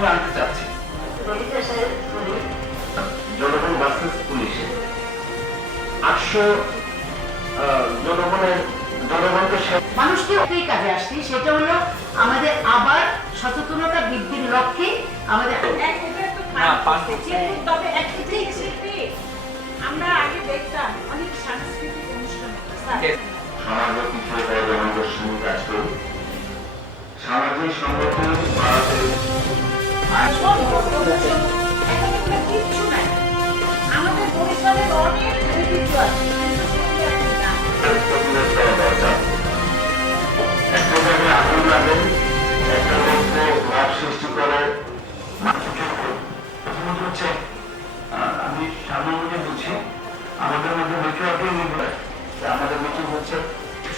কিভাবে আনতে চাচ্ছি। জনগণ ভার্সেস পুলিশ 800 জনগণকে মানুষকে ওই কাজে আসছি, সেটা হলো আমাদের আবার সচেতনতা বৃদ্ধির লক্ষ্যে আমাদের আমরা আগে দেখতাম অনেক সাংস্কৃতিক অনুষ্ঠান সমাজের পিছিয়ে পড়া জনগণের সঙ্গে কাজ করি। সামাজিক সংগঠন ভারতের কিচ্ছু নাই। আমাদের পরিসরের অনেক ঐতিহ্য আছে, কিন্তু সেগুলো এখন নাই। প্রতিরোধ করা দরকার। একটা জায়গায় আগুন লাগে, একটা মধ্যে ভাব সৃষ্টি করে হচ্ছে। আমি সাধারণত বুঝি আমাদের মধ্যে মেট্রোকে আমাদের মিটিং হচ্ছে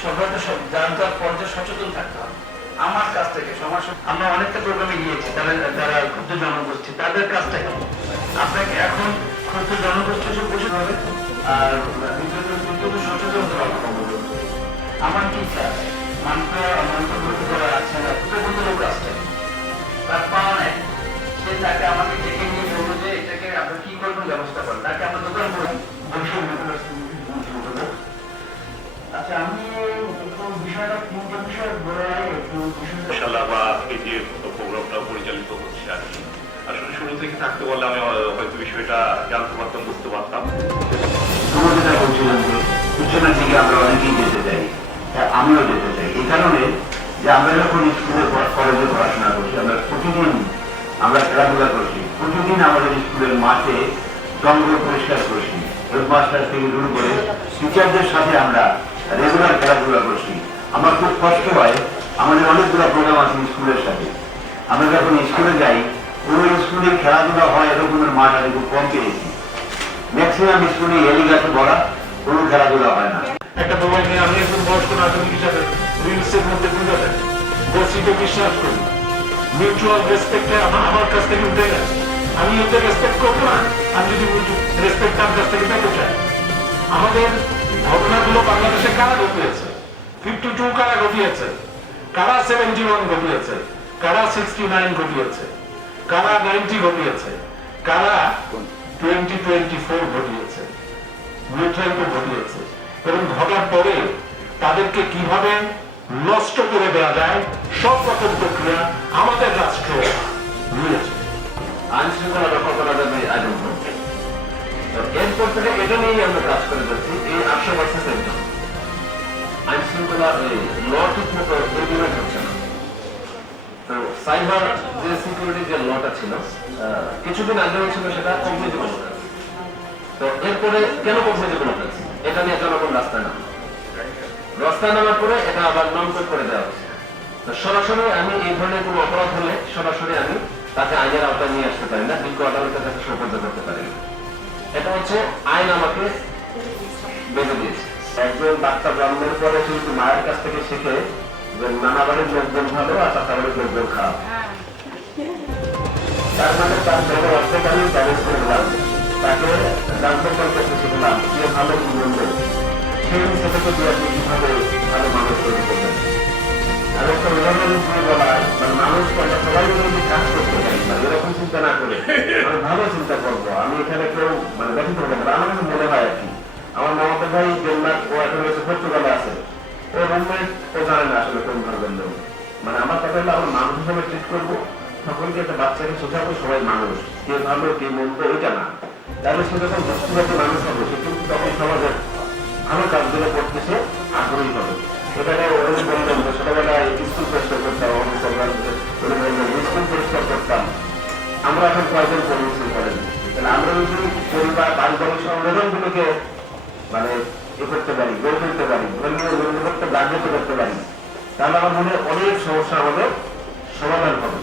সবাই তো সব যার পর্যায়ে সচেতন থাকতে হবে। আমার কাছ থেকে সমাজ আমরা অনেকটা প্রোগ্রামে গিয়েছি, তাহলে যারা ক্ষুদ্র জনগোষ্ঠী তাদের কাছ থেকে আপনাকে এখন ক্ষুদ্র জনগোষ্ঠী সব বসে হবে আর দ্বিতীয়ত সচেতন হওয়া আমার কি চাষ মন্ত্রী করা আছে ক্ষুদ্র লোক আসছে তার পাওয়া নেই, সে তাকে আমাকে ডেকে নিয়ে বলবো যে এটাকে আপনি কি করবেন ব্যবস্থা করেন, তাকে আমরা দোকান করি আচ্ছা। আমি বিষয়টা তিনটা বিষয় বলে ইনশাআল্লাহ বা এই যে প্রোগ্রামটা পরিচালিত হচ্ছে আর কি, আসলে শুরু থেকে থাকতে বললে আমি হয়তো বিষয়টা জানতে পারতাম, বুঝতে পারতাম। যেটা বলছিলাম যে উচ্চনার দিকে আমরা অনেকেই যেতে চাই, আমিও যেতে চাই এই কারণে যে আমরা যখন স্কুলে কলেজে পড়াশোনা করছি আমরা প্রতিদিন আমরা খেলাধুলা করছি, প্রতিদিন আমাদের স্কুলের মাঠে জঙ্গল পরিষ্কার করছি, হেডমাস্টার থেকে শুরু করে টিচারদের সাথে আমরা রেগুলার খেলাধুলা করছি। আমার খুব কষ্ট হয়, আমাদের অনেকগুলো প্রোগ্রাম আছে স্কুলের সাথে, আমরা যখন স্কুলে যাই কোনো স্কুলে খেলাধুলা হয় এরকমের মাঠ আমি খুব কম পেয়েছি। ম্যাক্সিমাম স্কুলে এলি গাছে ভরা, কোনো খেলাধুলা হয় না। একটা মোবাইল নিয়ে আমি একজন বয়স্ক নাগরিক হিসাবে রিলসের মধ্যে বুঝা দেয় বসিকে বিশ্বাস করি, মিউচুয়াল রেসপেক্টে আমার কাছ থেকে উঠে গেছে। আমি ওদের রেসপেক্ট করবো না, আমি যদি রেসপেক্ট তার কাছ থেকে পেতে চাই। আমাদের ঘটনাগুলো বাংলাদেশে কারা ঘটিয়েছে? 52 কারা ঘটিয়েছে, কারা 71 ঘটিয়েছে, কারা 69 ঘটিয়েছে, কারা 90 ঘটিয়েছে, কারা 2024 ঘটিয়েছে, নিউট্রালকে ঘটিয়েছে। এবং ঘটার পরে তাদেরকে কিভাবে নষ্ট করে দেওয়া যায় সব রকম প্রক্রিয়া আমাদের রাষ্ট্র নিয়েছে। আইন শৃঙ্খলা রক্ষা করা যাবে আয়োজন, এরপর থেকে এটা নিয়েই আমরা কাজ করে যাচ্ছি। এই 800% একজন আইন শৃঙ্খলা ল ঠিক মতো ইমপ্লিমেন্ট হচ্ছে না। তো সাইবার যে সিকিউরিটি যে লটা ছিল কিছুদিন আগে হয়েছিল সেটা কমপ্লিট হলো, তো এরপরে কেন কমপ্লিট হলো এটা নিয়ে জনগণ রাস্তায় নামার পরে এটা আবার নামকরণ করে দেওয়া হচ্ছে। তো সরাসরি আমি এই ধরনের কোনো অপরাধ হলে সরাসরি আমি তাকে আইনের আওতায় নিয়ে আসতে পারি না, বিজ্ঞ আদালতের কাছে সোপর্দ করতে পারি না। এটা হচ্ছে আইন আমাকে বেঁধে দিয়েছে। একজন ডাক্তার জন্মের পরে কিন্তু মায়ের কাছ থেকে শিখে যে নানা বাড়ির লোকজন ভালো আর চাচা বাড়ির লোকজন খারাপ, তার মানে তার দেহ অর্ধেক আমি ব্যালেন্স করে দিলাম, তাকে জানতে করতে শিখলাম যে ভালো কি মন্দ, সেই সেটাকে দিয়ে আপনি কিভাবে ভালো মানুষ তৈরি করবেন। আর একটা উদাহরণ দিয়ে বলায় মানে মানুষ আমরা সবাই যদি কাজ করতে চাই এরকম চিন্তা না করে আমি ভালো চিন্তা করবো, আমি এখানে কেউ মানে ব্যথিত হতে পারে আমার কাছে মনে হয় আর কি। আমার মামাতো ভাই জেলনাথ ও এখন হচ্ছে পর্তুগালে আছে, ও রুমমেট ও জানে না আসলে কোন ধরনের লোক। মানে আমার কথা হলো আমরা মানুষ হিসেবে ট্রিট করবো, সকলকে একটা বাচ্চাকে শেখাবো সবাই মানুষ, কে ভালো কে মন্দ ওইটা না। তাহলে সে যখন ব্যক্তিগত মানুষ হবে সে কিন্তু তখন সমাজের ভালো কাজগুলো করতেছে আগ্রহী হবে। এখানে ওই বললাম যে ছোটবেলায় স্কুল পরিষ্কার করতাম, স্কুল পরিষ্কার করতাম, আমরা এখন কয়েকজন পরিবেশন করেন। তাহলে আমরা যদি পরিবার পারিবারিক সংগঠনগুলোকে মানে এ করতে পারি, গড়ে তুলতে পারি, ধর্মীয় জাগ্রত করতে পারি, তাহলে আমার মনে অনেক সমস্যা আমাদের সমাধান হবে।